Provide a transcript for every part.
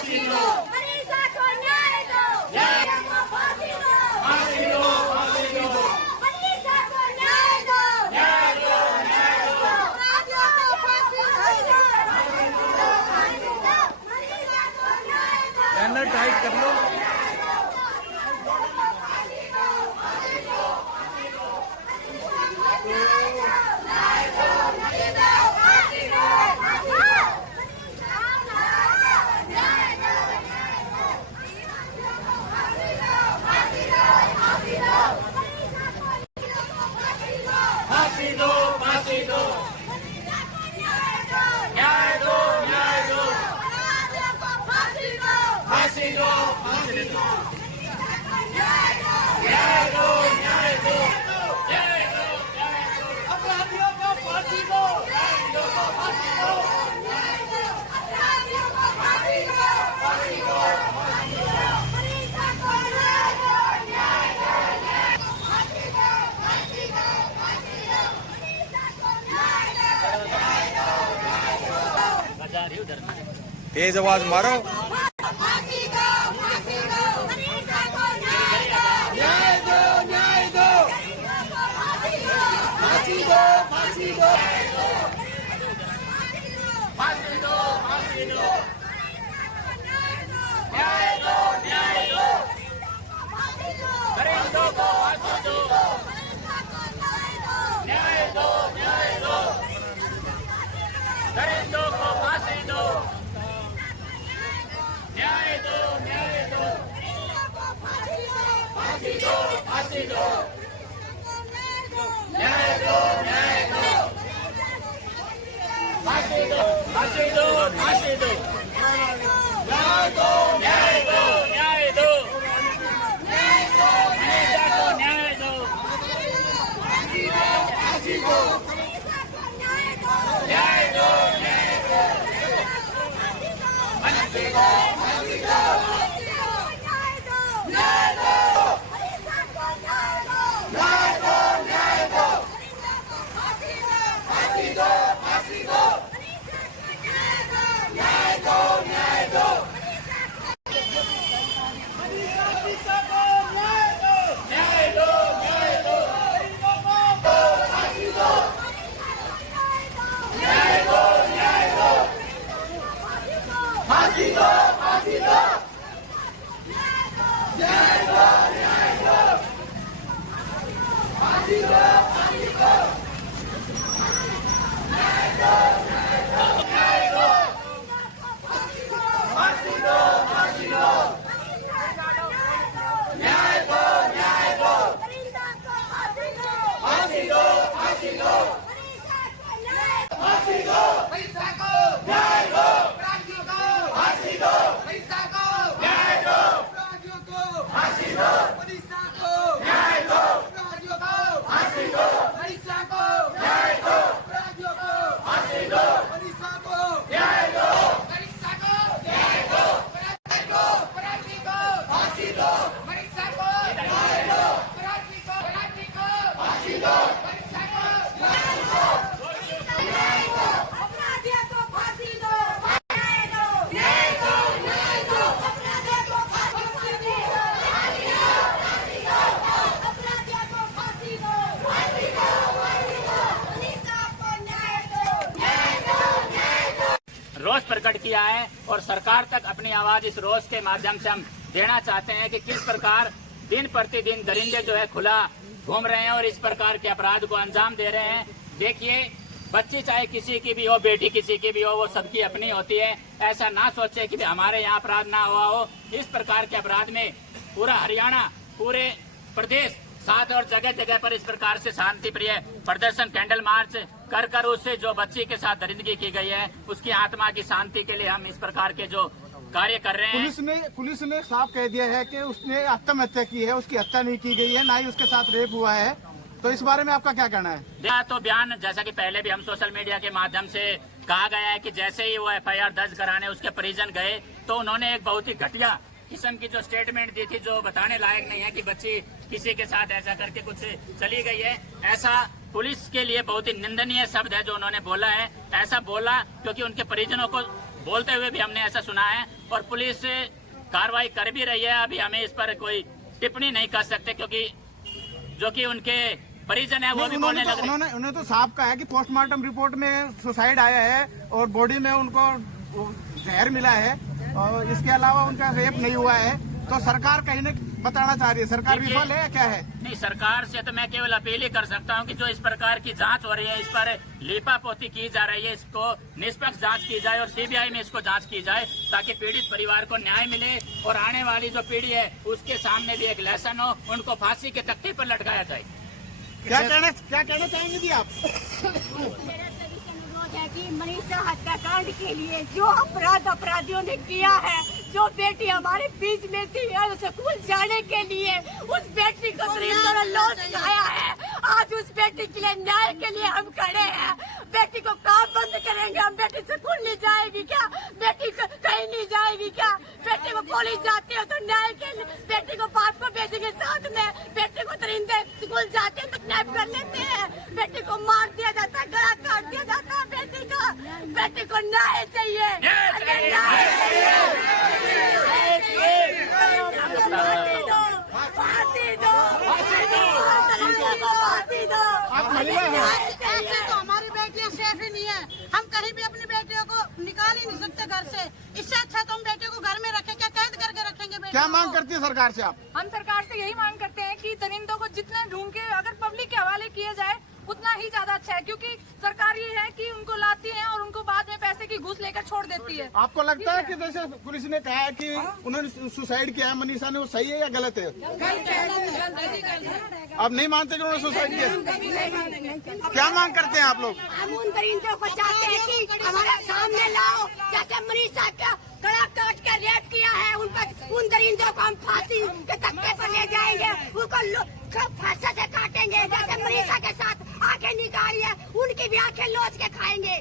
फांसी दो, मनीषा को न्याय दो, न्याय को फांसी दो, फांसी दो, फांसी दो, मनीषा को न्याय दो, न्याय दो, न्याय दो, अपराधियों को फांसी दो, मनीषा को न्याय दो, बैनर टाइट कर लो। फांसी दो, फांसी दो, न्याय दो, न्याय दो, अपराधियों को फांसी दो, फांसी दो, फांसी दो, न्याय दो, न्याय दो, न्याय दो, न्याय दो, अपराधियों को फांसी दो, अपराधियों को फांसी दो, अपराधियों को फांसी दो, फांसी दो, मनीषा को न्याय दो, न्याय दो, फांसी दो, फांसी दो, फांसी दो, मनीषा को न्याय दो, न्याय दो, तेज आवाज मारो। फांसी दो, फांसी दो, मनीषा को न्याय दो, न्याय दो, न्याय दो, फांसी दो, फांसी दो, फांसी दो, फांसी दो, फांसी दो, न्याय दो, न्याय दो, गरीबों को फांसी दो, न्याय दो, न्याय दो, गरीबों को फांसी दो, न्याय दो, न्याय दो, फांसी दो, फांसी दो, न्याय दो, न्याय दो, फांसी दो, फांसी दो, फांसी दो, न्याय दो, न्याय दो, न्याय दो, मनीषा को न्याय दो, फांसी दो, फांसी दो, न्याय दो, न्याय दो, फांसी दो, फांसी दो, न्याय दो, न्याय दो, न्याय दो, फांसी दो, फांसी दो, न्याय दो, न्याय दो, मनीषा को न्याय दो, न्याय दो, न्याय दो, फांसी दो, न्याय दो, न्याय दो, फांसी दो, फांसी दो, न्याय दो, न्याय दो, फांसी दो, फांसी दो, न्याय दो, न्याय दो, न्याय दो, फांसी दो, फांसी दो, न्याय दो, न्याय दो, फांसी दो, फांसी दो, फांसी दो, मनीषा को न्याय दो, अपराधियों को फांसी दो, मनीषा को न्याय दो, अपराधियों को फांसी दो, मनीषा को न्याय दो, अपराधियों को फांसी दो, मनीषा को न्याय दो, अपराधियों को फांसी दो, मनीषा को न्याय दो, मनीषा को न्याय दो, अपराधी को फांसी दो, मनीषा को न्याय दो, अपराधी को फांसी दो, मनीषा को न्याय दो, अपराधियों को फांसी दो, न्याय दो, न्याय दो, न्याय दो, अपराधियों को फांसी दो, अपराधियों को फांसी दो, मनीषा को न्याय दो, न्याय दो, न्याय दो। रोष प्रकट किया है और सरकार तक अपनी आवाज इस रोष के माध्यम से हम देना चाहते हैं कि किस प्रकार दिन प्रतिदिन दरिंदे जो है खुला घूम रहे हैं और इस प्रकार के अपराध को अंजाम दे रहे हैं। देखिए, बच्ची चाहे किसी की भी हो, बेटी किसी की भी हो, वो सबकी अपनी होती है। ऐसा ना सोचे कि हमारे यहाँ अपराध ना हुआ हो। इस प्रकार के अपराध में पूरा हरियाणा, पूरे प्रदेश साथ और जगह जगह पर इस प्रकार से शांति प्रिय प्रदर्शन, कैंडल मार्च कर उससे जो बच्ची के साथ दरिंदगी की गई है उसकी आत्मा की शांति के लिए हम इस प्रकार के जो कार्य कर रहे हैं। पुलिस ने साफ कह दिया है कि उसने आत्महत्या की है, उसकी हत्या नहीं की गई है, ना ही उसके साथ रेप हुआ है। तो इस बारे में आपका क्या कहना है? तो बयान, जैसा कि पहले भी हम सोशल मीडिया के माध्यम से कहा गया है कि जैसे ही वो एफआईआर दर्ज कराने उसके परिजन गए तो उन्होंने एक बहुत ही घटिया किस्म की जो स्टेटमेंट दी थी, जो बताने लायक नहीं है कि बच्ची किसी के साथ ऐसा करके कुछ चली गई है। ऐसा पुलिस के लिए बहुत ही निंदनीय शब्द है जो उन्होंने बोला है। ऐसा बोला क्योंकि उनके परिजनों को बोलते हुए भी हमने ऐसा सुना है और पुलिस कार्रवाई कर भी रही है। अभी हमें इस पर कोई टिप्पणी नहीं कर सकते क्योंकि जो कि उनके परिजन है वो भी बोलने लग रहे हैं। उन्होंने तो साफ कहा है कि पोस्टमार्टम रिपोर्ट में सुसाइड आया है और बॉडी में उनको जहर मिला है और इसके अलावा उनका रेप नहीं हुआ है। तो सरकार कहीं न बताना चाह रही है, सरकार विफल है या क्या है? नहीं, सरकार से तो मैं केवल अपील ही कर सकता हूं कि जो इस प्रकार की जांच हो रही है, इस पर लीपापोती की जा रही है, इसको निष्पक्ष जांच की जाए और सीबीआई में इसको जांच की जाए ताकि पीड़ित परिवार को न्याय मिले और आने वाली जो पीढ़ी है उसके सामने भी एक लेसन हो, उनको फांसी के तख्ते पर लटकाया जाए। क्या कहना चाहेंगे जी आप? मेरा सभी से अनुरोध है कि मनीषा हत्याकांड के लिए जो अपराधियों ने किया है, जो बेटी हमारे बीच में थी और स्कूल जाने के लिए उस बेटी को लॉस खाया है, आज उस बेटी के लिए न्याय के लिए हम खड़े हैं। बेटी को काम बंद करेंगे हम? बेटी स्कूल नहीं जाएगी क्या? बेटी कहीं नहीं जाएगी क्या? बेटी को कॉलेज जाती है तो न्याय के लिए बेटी को बाप को भेजेंगे साथ में? बेटी को दरिंदे स्कूल जाते हैं तो किडनैप कर लेते हैं, बेटी को मार दिया जाता है, गला काट दिया जाता है बेटी का। बेटी को न्याय चाहिए, फांसी दो। ऐसे तो हमारी बेटियां सेफ ही नहीं है, हम कहीं भी अपनी बेटियों को निकाल ही नहीं सकते घर से। इससे अच्छा तो हम बेटियों को घर में रखें, क्या कैद करके रखेंगे? क्या मांग करती है सरकार से आप? हम सरकार से यही मांग करते हैं कि दरिंदों को जितना ढूंढ के अगर पब्लिक के हवाले किया जाए उतना ही ज्यादा अच्छा है, क्योंकि सरकार ये है कि उनको लाती है और उनको बाद में पैसे की घूस लेकर छोड़ देती है। आपको लगता है कि जैसे पुलिस ने कहा है कि उन्होंने सुसाइड किया है मनीषा ने, वो सही है या गलत है? आप नहीं मानते कि उन्होंने सुसाइड किया? क्या मांग करते हैं आप लोग? हम उन दरिंदों को चाहते हैं कि हमारे सामने लाओ, जैसे मनीषा का गला काट कर रेप किया है उन दरिंदों को हम फांसी के तख्ते पर ले जाएंगे, उनको फांसी से काटेंगे। जैसे मनीषा के साथ आंखें निकाली है, उनकी भी आंखें लोच के खाएंगे।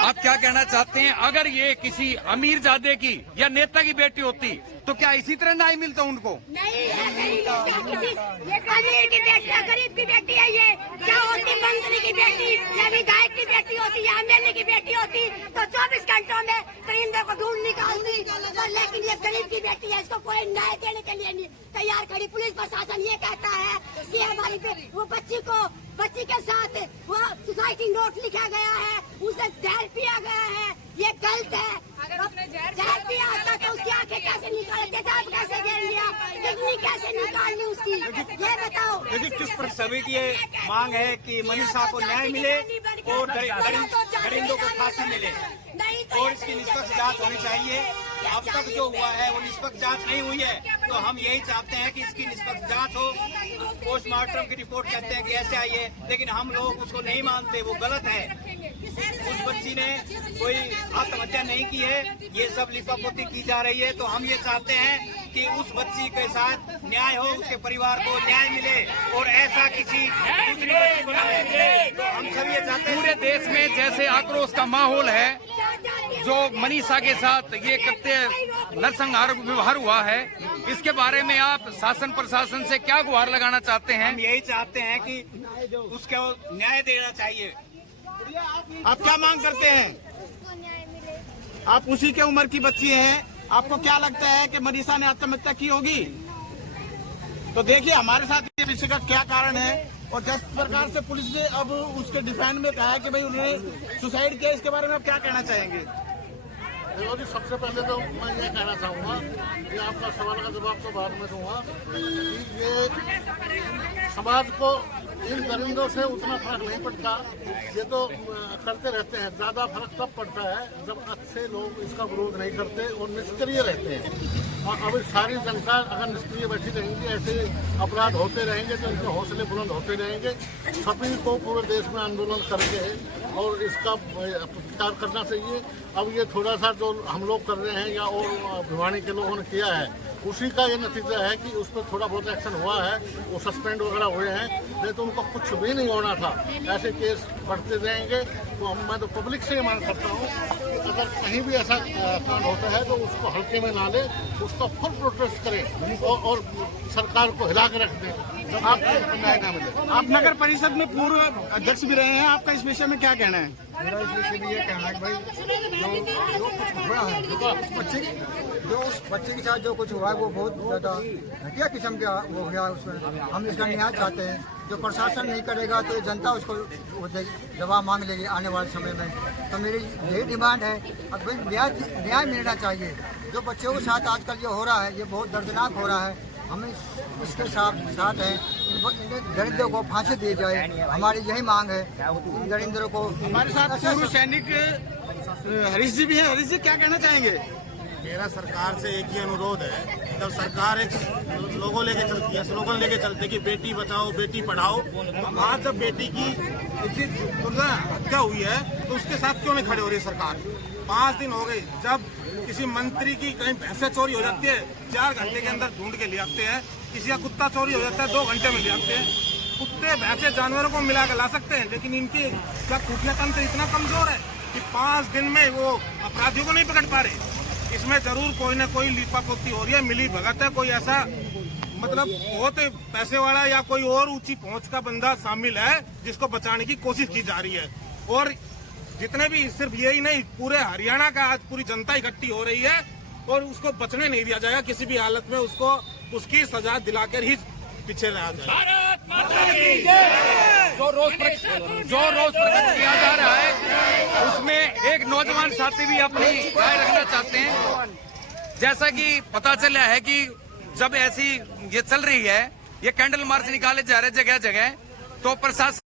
आप क्या कहना चाहते हैं? अगर ये किसी अमीर जादे की या नेता की बेटी होती तो क्या इसी तरह न्याय मिलता उनको? नहीं, ऐसे नहीं मिलता किसी। ये अमीर की बेटी है, गरीब की बेटी है। ये क्या होती? मंत्री की बेटी या विधायक की बेटी होती या एमएलए की बेटी होती तो 24 घंटों में परिंदे को ढूंढ निकालती। तो लेकिन ये गरीब की बेटी है, इसको कोई न्याय देने के लिए नहीं तैयार खड़ी। पुलिस प्रशासन ये कहता है कि हमारी वो बच्ची के साथ वो सोसाइटी नोट लिखा गया है, उसे जहर पिया गया है, ये गलत है। जहर पिया होता तो उसकी आंखें कैसे निकाले, तेजाब कैसे दे दिया, किडनी कैसे निकालनी उसकी, ये बताओ। देखिए किस पर सभी की ये मांग है कि मनीषा को न्याय मिले और दरिंदों को फांसी मिले और इसकी निष्पक्ष जांच होनी चाहिए। अब तक जो हुआ है वो निष्पक्ष जांच नहीं हुई है, तो हम यही चाहते हैं कि इसकी निष्पक्ष जांच हो। पोस्टमार्टम की रिपोर्ट कहते हैं कि ऐसे आई है, लेकिन हम लोग उसको नहीं मानते, वो गलत है। उस बच्ची ने कोई आत्महत्या नहीं की है, ये सब लिपापोती की जा रही है। तो हम ये चाहते हैं कि उस बच्ची के साथ न्याय हो, उसके परिवार को न्याय मिले और ऐसा किसी दूसरी बच्ची को ना मिले। तो हम सब ये चाहते हैं। पूरे देश में जैसे आक्रोश का माहौल है, जो मनीषा के साथ ये कृत्य नरसंहार व्यवहार हुआ है, इसके बारे में आप शासन प्रशासन से क्या गुहार लगाना चाहते हैं? हम यही चाहते हैं कि उसको न्याय देना चाहिए। आप क्या मांग करते हैं? आप उसी के उम्र की बच्ची हैं, आपको क्या लगता है कि मनीषा ने आत्महत्या की होगी? तो देखिए हमारे साथ ये विषय का क्या कारण है और जिस प्रकार से पुलिस ने अब उसके डिफेंड में कहा है कि भाई उन्होंने सुसाइड किया, इसके बारे में आप क्या कहना चाहेंगे? देखो जी, सबसे पहले तो मैं ये कहना चाहूँगा कि आपका सवाल का जवाब तो बाद में दूंगा कि ये समाज को इन दरिंदों से उतना फर्क नहीं पड़ता। ये तो करते रहते हैं, ज़्यादा फर्क तब पड़ता है जब अच्छे लोग इसका विरोध नहीं करते और निष्क्रिय रहते हैं। और अब सारी जनता अगर निष्क्रिय बैठी रहेंगी, ऐसे अपराध होते रहेंगे तो इनके हौसले बुलंद होते रहेंगे। सभी को पूरे देश में आंदोलन करके और इसका प्रतिकार करना चाहिए। अब ये थोड़ा सा जो हम लोग कर रहे हैं या और भिवानी के लोगों ने किया है, उसी का ये नतीजा है कि उस पर थोड़ा बहुत एक्शन हुआ है, वो सस्पेंड वगैरह हुए हैं, नहीं तो उनको कुछ भी नहीं होना था। ऐसे केस बढ़ते जाएंगे। तो मैं तो पब्लिक से मांग करता हूँ कि अगर कहीं भी ऐसा कांड होता है तो उसको हल्के में ना ले, उसका फुल प्रोटेस्ट करें और सरकार को हिला के रख दें जब आपको न्याय ना मिले। आप नगर परिषद में पूर्व अध्यक्ष भी रहे हैं, आपका इस विषय में क्या कहना है? मेरा इसलिए भी ये कहना है कि भाई जो कुछ हुआ है जो उस बच्चे के साथ जो कुछ हुआ है वो बहुत ज़्यादा घटिया किस्म का वो गया। उसमें हम इसका न्याय चाहते हैं। जो प्रशासन नहीं करेगा तो जनता उसको जवाब मांग लेगी आने वाले समय में। तो मेरी यही डिमांड है, अब भाई न्याय मिलना चाहिए। जो बच्चों के साथ आजकल जो हो रहा है ये बहुत दर्दनाक हो रहा है। हम इसके साथ हैं। इन दरिंदों को फांसी दी जाए, हमारी यही मांग है। इन दरिंदों को हमारे साथ पूर्व सैनिक हरीश जी भी हैं। हरीश जी क्या कहना चाहेंगे? मेरा सरकार से एक ही अनुरोध है, जब सरकार एक लोगों लेके चलती है, स्लोगन लेके चलती है कि बेटी बचाओ बेटी पढ़ाओ, तो आज जब बेटी की हत्या हुई है तो उसके साथ क्यों नहीं खड़े हो रही सरकार? 5 दिन हो गए जब किसी मंत्री की कहीं भैंसे चोरी हो जाती है 4 घंटे के अंदर ढूंढ के ले आते हैं, किसी का कुत्ता चोरी हो जाता है 2 घंटे में ले आते हैं। कुत्ते भैंसे जानवरों को मिला कर ला सकते हैं, लेकिन इनकी क्या खुफिया तंत्र इतना कमजोर है कि 5 दिन में वो अपराधियों को नहीं पकड़ पा रहे। इसमें जरूर कोई न कोई लीपापोती हो रही है, मिली भगत है, कोई ऐसा मतलब बहुत पैसे वाला या कोई और ऊंची पहुंच का बंदा शामिल है जिसको बचाने की कोशिश की जा रही है। और जितने भी, सिर्फ यही नहीं, पूरे हरियाणा का आज पूरी जनता इकट्ठी हो रही है और उसको बचने नहीं दिया जाएगा। किसी भी हालत में उसको उसकी सजा दिलाकर ही पीछे रहा जाए। जो रोज प्रकट किया जा रहा है उसमें एक नौजवान साथी भी अपनी राय रखना चाहते हैं। जैसा कि पता चला है कि जब ऐसी ये चल रही है, ये कैंडल मार्च निकाले जा रहे जगह जगह, तो प्रशासन